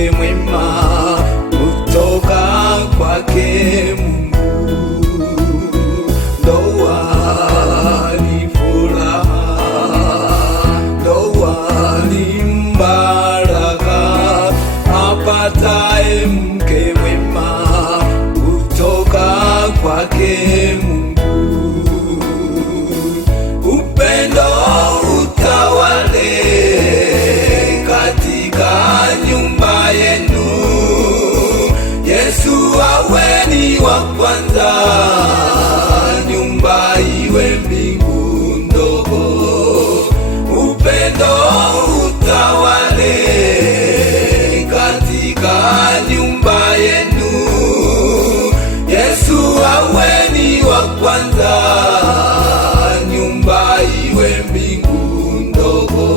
mke mwema kutoka kwake Mungu. Ndoa ni furaha, ndoa ni mbaraka, apataye mke mwema kutoka kwake Mungu. Upendo utawale katika nyumba yenu, Yesu awe ni wa kwanza, nyumba iwe mbingu ndogo. Upendo utawale katika nyumba yenu, Yesu awe ni wa kwanza, nyumba iwe mbingu ndogo.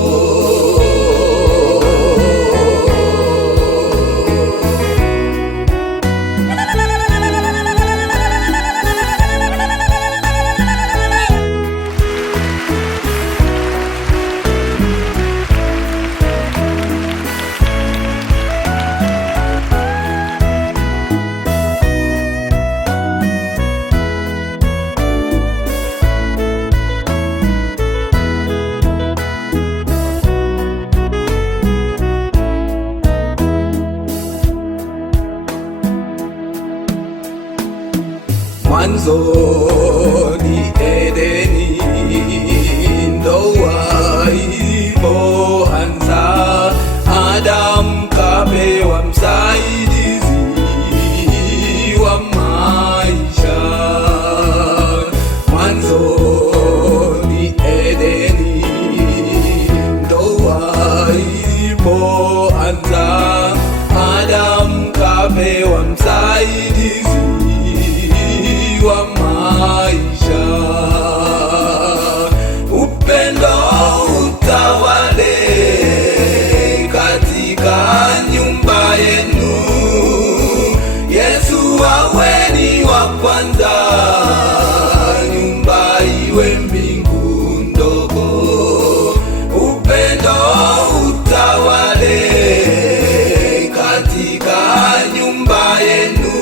Mwanzoni Edeni, ndoa ilipoanza, Adamu kapewa msaidizi wa maisha. Mwanzoni Edeni, ndoa ilipoanza, Adamu kapewa msaidizi wa maisha. Upendo utawale katika nyumba yenu, Yesu awe ni wa kwanza, nyumba iwe mbingu ndogo. Upendo utawale katika nyumba yenu,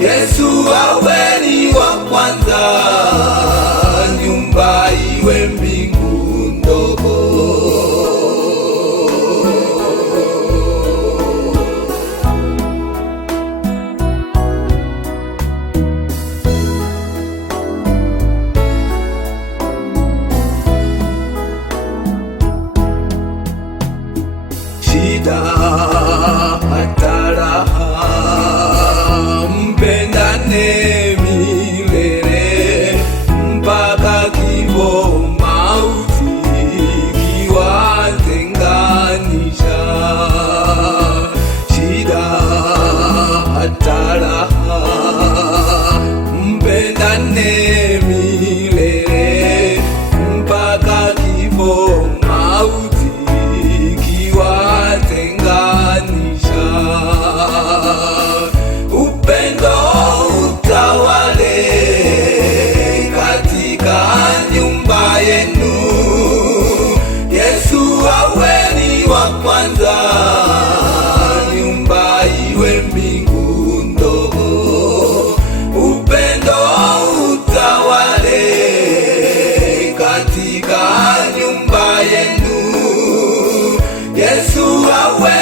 Yesu awe ni wa kwanza, nyumba iwe mbingu ndogo. Shida hata raha, mpendane milele mpaka kifo, mauti ikiwatenganisha. Shida hata raha, mpendane milele mpaka kifo, mauti ikiwatenganisha. Upendo utawale katika nyumba yenu, Yesu awe ni wa kwanza, nyumba iwe mbingu ndogo. Upendo utawale katika nyumba yenu, Yesu awe